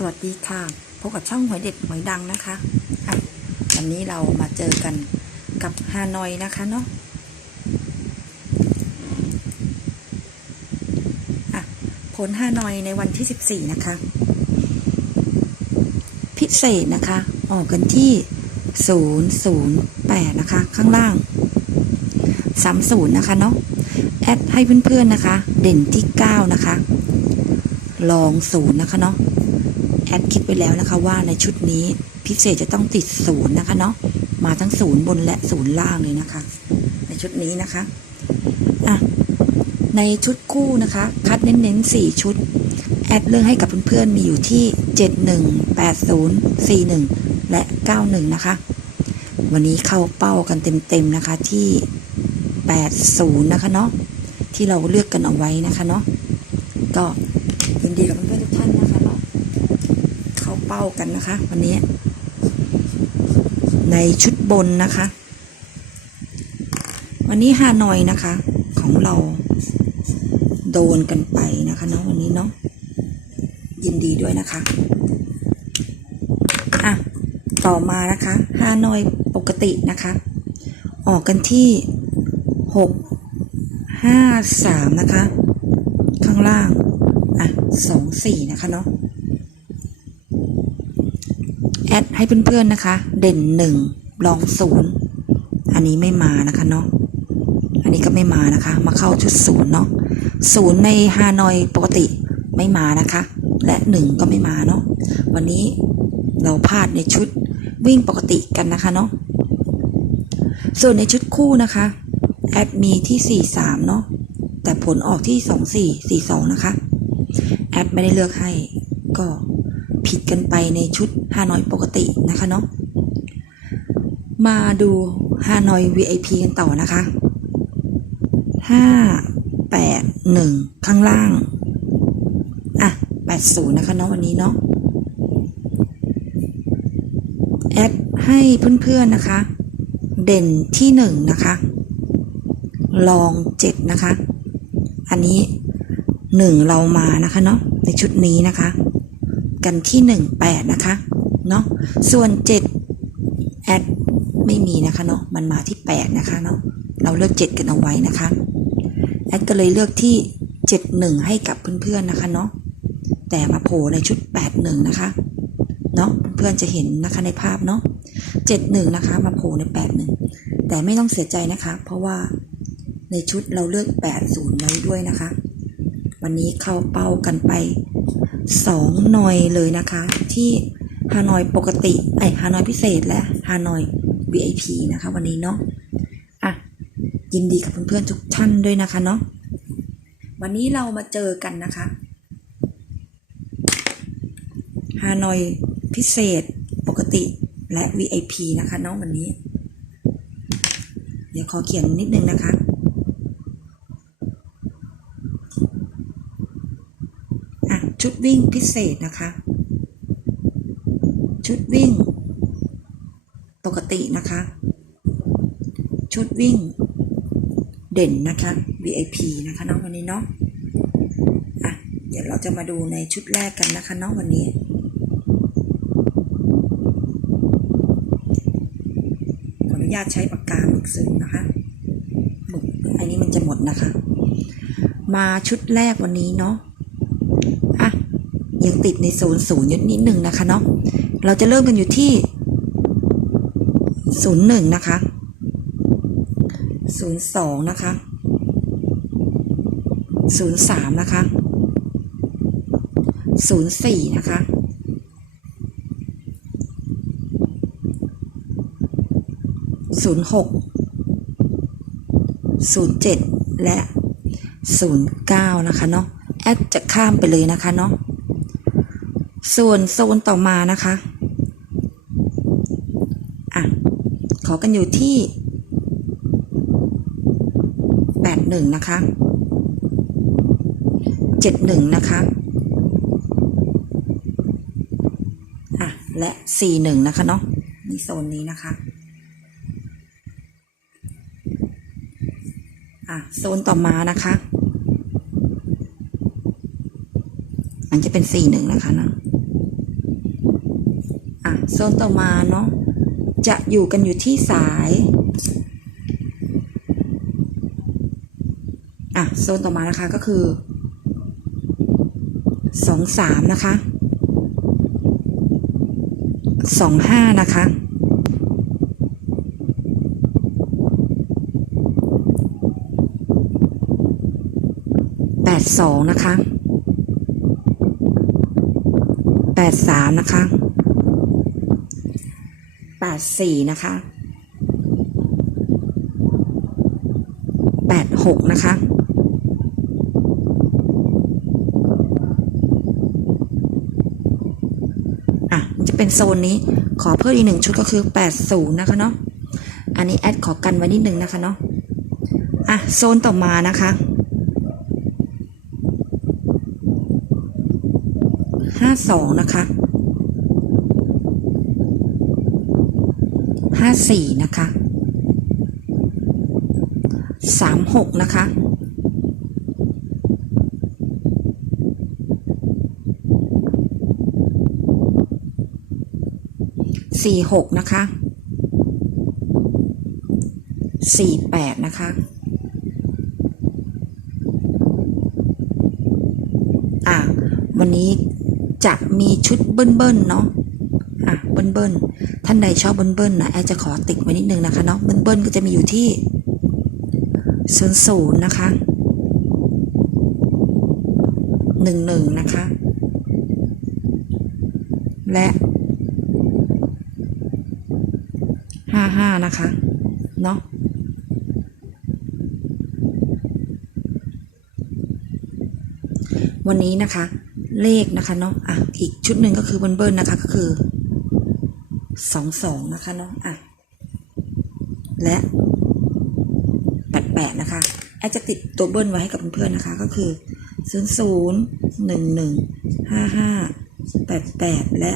สวัสดีค่ะ พบกับช่องหอยเด็ดหอยดังนะคะอะวันนี้เรามาเจอกันกับฮานอยนะคะเนาะอะผลฮานอยในวันที่ 14 นะคะ พิเศษนะคะ ออกกันที่ 008 นะคะ ข้างล่าง 30 นะคะเนาะแอดให้เพื่อนๆนะคะ เด่นที่ 9 นะคะ ลองศูนย์นะคะเนาะ แอดคิดไปแล้วนะคะว่าในชุดนี้พิเศษจะต้องติดศูนย์นะคะเนาะมาทั้งศูนย์บนและศูนย์ล่างเลยนะคะ ในชุดนี้นะคะอะในชุดคู่นะคะ คัดเน้นๆสี่ชุด แอดเลือกให้กับเพื่อนๆมีอยู่ที่เจ็ดหนึ่งแปดศูนย์สี่หนึ่งและเก้าหนึ่งนะคะ วันนี้เข้าเป้ากันเต็มๆนะคะที่แปดศูนย์นะคะเนาะที่เราเลือกกันเอาไว้นะคะเนาะก็ยินดีกับเพื่อนๆทุกท่านนะคะ เป้ากันนะคะ วันนี้ ในชุดบนนะคะ วันนี้ฮานอยนะคะ ของเราโดนกันไปนะคะเนาะวันนี้เนาะยินดีด้วยนะคะอะต่อมานะคะฮานอยปกตินะคะ ออกกันที่หกห้าสามนะคะ ข้างล่างอะสองสี่นะคะเนาะ แอ ดให้เพื่อนๆนะคะ เด่นหนึ่งลองศูนย์อันนี้ไม่มานะคะเนาะอันนี้ก็ไม่มานะคะ มาเข้าชุดศูนย์เนาะศูนย์ในฮานอยปกติไม่มานะคะ และหนึ่งก็ไม่มาเนาะวันนี้เราพลาดในชุดวิ่งปกติกันนะคะเนาะส่วนในชุดคู่นะคะ แอดมีที่สี่สามเนาะแต่ผลออกที่สองสี่สี่สองนะคะ แอดไม่ได้เลือกให้ก็ ผิดกันไปในชุดฮานอยปกตินะคะเนาะมาดูฮานอย VIP กันต่อนะคะห้าแปดหนึ่งข้างล่าง อะแปดศูนย์นะคะเนาะวันนี้เนาะแอดให้เพื่อนๆนะคะ เด่นที่หนึ่งนะคะ ลองเจ็ดนะคะ อันนี้หนึ่งเรามานะคะเนาะในชุดนี้นะคะ กันที่หนึ่งแปดนะคะ เนาะส่วนเจ็ดแอด ไม่มีนะคะเนาะ มันมาที่แปดนะคะเนาะ เราเลือกเจ็ดกันเอาไว้นะคะ แอดก็เลยเลือกที่เจ็ดหนึ่งให้กับเพื่อนๆนะคะเนาะ แต่มาโผล่ในชุดแปดหนึ่งนะคะ เนาะ เพื่อนๆจะเห็นนะคะในภาพเนาะเจ็ดหนึ่งนะคะ มาโผล่ในแปดหนึ่งแต่ไม่ต้องเสียใจนะคะ เพราะว่าในชุดเราเลือกแปดศูนย์ไว้ด้วยนะคะ วันนี้เข้าเป้ากันไป สองหน่อยเลยนะคะ ที่ฮานอยปกติไอฮานอยพิเศษและฮานอย VIP นะคะวันนี้เนาะอะยินดีกับเพื่อนๆทุกท่านด้วยนะคะเนาะวันนี้เรามาเจอกันนะคะฮานอยพิเศษปกติและ VIP นะคะเนาะวันนี้ เดี๋ยวขอเขียนนิดนึงนะคะ อะ ชุดวิ่งพิเศษนะคะ ชุดวิ่ง ปกตินะคะ ชุดวิ่ง เด่นนะคะ VIP นะคะเนาะวันนี้เนาะอะเดี๋ยวเราจะมาดูในชุดแรกกันนะคะเนาะวันนี้ขออนุญาตใช้ปากกาหมึกซึ้งนะคะหมึกอันนี้มันจะหมดนะคะ มาชุดแรกวันนี้เนาะ อะยังติดในโซนศูนย์ยู่นิดหนึ่งนะคะเนาะเราจะเริ่มกันอยู่ที่ศูนย์หนึ่งนะคะศูนย์สองนะคะศูนย์สามนะคะศูนย์สี่นะคะศูนย์หกศูนย์เจ็ดและศูนย์เก้านะคะเนาะ แอดจะข้ามไปเลยนะคะเนาะส่วนโซนต่อมานะคะอะขอกันอยู่ที่แปดหนึ่งนะคะเจ็ดหนึ่งนะคะอะและสี่หนึ่งนะคะเนาะนี่โซนนี้นะคะอะโซนต่อมานะคะ มันจะเป็นสี่หนึ่งนะคะเนาะโซนต่อมาเนาะจะอยู่กันอยู่ที่สายอะโซนต่อมานะคะก็คือสองสามนะคะสองห้านะคะแปดสองนะคะ แปดสามนะคะแปดสี่นะคะแปดหกนะคะอะมันจะเป็นโซนนี้ขอเพิ่มอีกหนึ่งชุดก็คือ80นะคะเนาะอันนี้แอดขอกันไว้นิดนึงนะคะเนาะอะโซนต่อมานะคะ 52นะคะ54นะคะ36นะคะสี่หกนะคะสี่แปดนะคะอะวันนี้ จะมีชุดเบิ้ลเบิ้ลๆเนาะอะเบิ้ลเบิ้ลๆท่านใดชอบเบิ้ลเบิ้ลๆนะแอดจะขอติดไว้นิดนึงนะคะเนาะเบิ้ลเบิ้ลๆก็จะมีอยู่ที่ศูนย์ศูนย์นะคะหนึ่งหนึ่งนะคะ และห้าห้านะคะเนาะวันนี้นะคะ เลขนะคะเนาะอะอีกชุดหนึ่งก็คือเบิ้ลๆนะคะก็คือสองสองนะคะเนาะอะและแปดแปดนะคะแอดจะติดตัวเบิ้ลไว้ให้กับเพื่อนๆนะคะ ก็คือศูนย์ศูนย์หนึ่งหนึ่งห้าห้าแปดแปดและ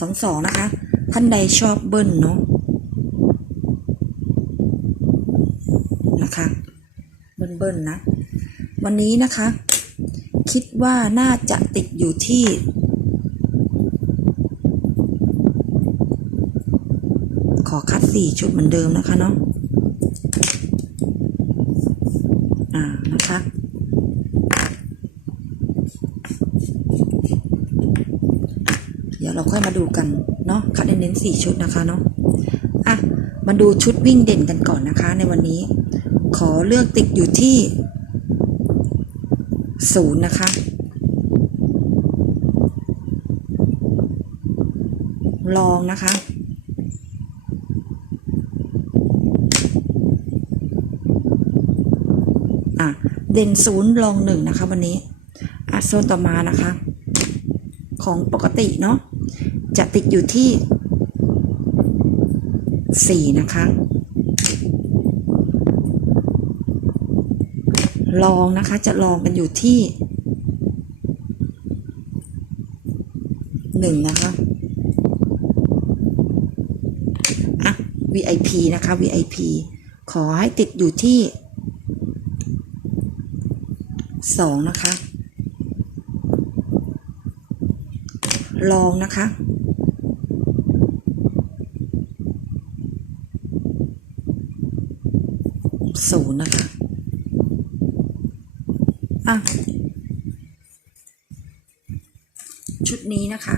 สองสองนะคะ ท่านใดชอบเบิ้ลเนาะนะคะ เบิ้ลๆนะ วันนี้นะคะ คิดว่าน่าจะติดอยู่ที่ขอคัดสี่ชุดเหมือนเดิมนะคะเนาะ อ่า นะคะ เดี๋ยวเราค่อยมาดูกันเนาะ คัดเน้นสี่ชุดนะคะเนาะ อะ มาดูชุดวิ่งเด่นกันก่อนนะคะในวันนี้ ขอเลือกติดอยู่ที่ ศูนย์นะคะ ลองนะคะ อะ เด่นศูนย์ลองหนึ่งนะคะวันนี้ อะโซนต่อมานะคะ ของปกติเนาะ จะติดอยู่ที่สี่นะคะ ลองนะคะจะลองกันอยู่ที่หนึ่งนะคะอะ VIP นะคะ VIP ขอให้ติดอยู่ที่สองนะคะ ลองนะคะศูนย์นะคะ อะ ชุดนี้นะคะ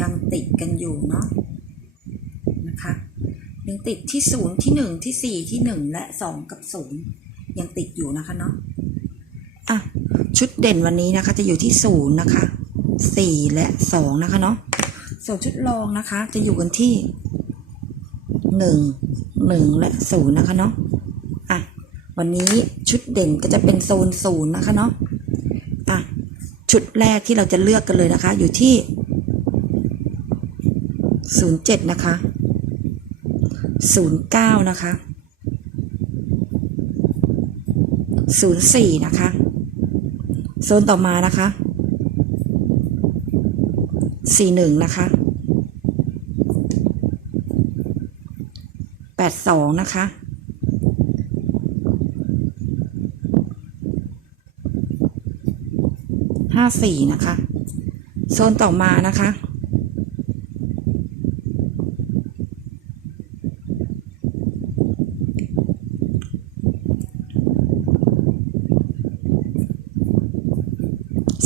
ยังติดกันอยู่เนาะนะคะยังติดที่ศูนย์ที่หนึ่งที่สี่ที่หนึ่งและสองกับศูนย์ยังติดอยู่นะคะเนาะอะชุดเด่นวันนี้นะคะ จะอยู่ที่ศูนย์นะคะสี่และสองนะคะเนาะส่วนชุดรองนะคะ จะอยู่กันที่หนึ่งหนึ่งและศูนย์นะคะเนาะอะวันนี้ ชุดเด่นก็จะเป็นโซนศูนย์นะคะเนาะอะชุดแรกที่เราจะเลือกกันเลยนะคะ อยู่ที่ศูนย์เจ็ดนะคะศูนย์เก้านะคะศูนย์สี่นะคะ โซนต่อมานะคะสี่หนึ่งนะคะแปดสองนะคะ ห้าสี่นะคะ โซนต่อมานะคะ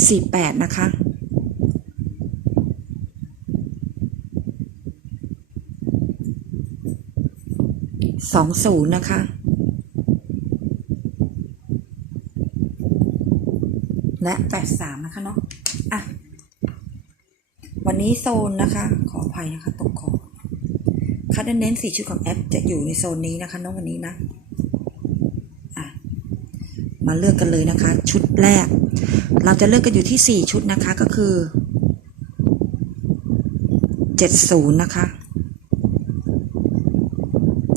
สี่แปดนะคะสองศูนย์นะคะ และแปดสามนะคะเนาะอะวันนี้โซนนะคะ ขออภัยนะคะตกคอคัดเน้นสี่ชุดของแอปจะอยู่ในโซนนี้นะคะเน้องวันนี้นะอะมาเลือกกันเลยนะคะ ชุดแรก เราจะเลือกกันอยู่ที่สี่ชุดนะคะก็คือเจ็ดศูนย์นะคะ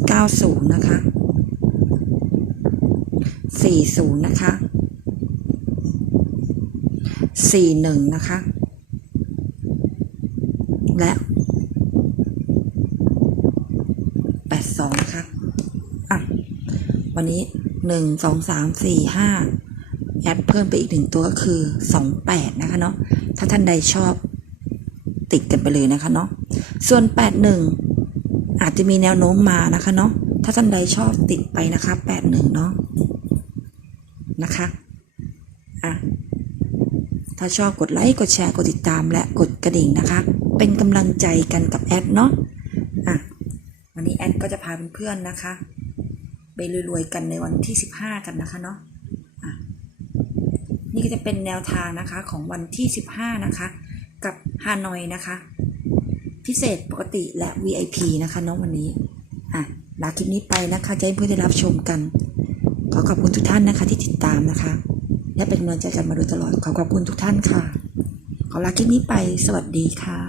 เก้าศูนย์นะคะสี่ศูนย์นะคะ สี่หนึ่งนะคะ และแปดสองนะคะ อะ วันนี้หนึ่งสองสามสี่ห้าแอดเพิ่มไปอีกหนึ่งตัวก็คือสองแปดนะคะเนาะ ถ้าท่านใดชอบติดกันไปเลยนะคะเนาะ ส่วนแปดหนึ่งอาจจะมีแนวโน้มมานะคะเนาะ ถ้าท่านใดชอบติดไปนะคะแปดหนึ่งเนาะ นะคะ อะ ถ้าชอบกดไลค์กดแชร์กดติดตามและกดกระดิ่งนะคะ เป็นกำลังใจกันกับแอดเนาะอะวันนี้แอดก็จะพาเพื่อนๆนะคะ ไปรวยๆกันในวันที่ 15 กันนะคะเนาะอะนี่ก็จะเป็นแนวทางนะคะของวันที่ 15 นะคะ กับฮานอยนะคะ พิเศษปกติและ VIP นะคะเน้องวันนี้อะลาคลิปนี้ไปนะคะจะให้เพื่อนได้รับชมกัน ขอขอบคุณทุกท่านนะคะที่ติดตามนะคะ และเป็นกำลังใจกันมาโดยตลอดขอขอบคุณทุกท่านค่ะ ขอลาคลิปนี้ไปสวัสดีค่ะ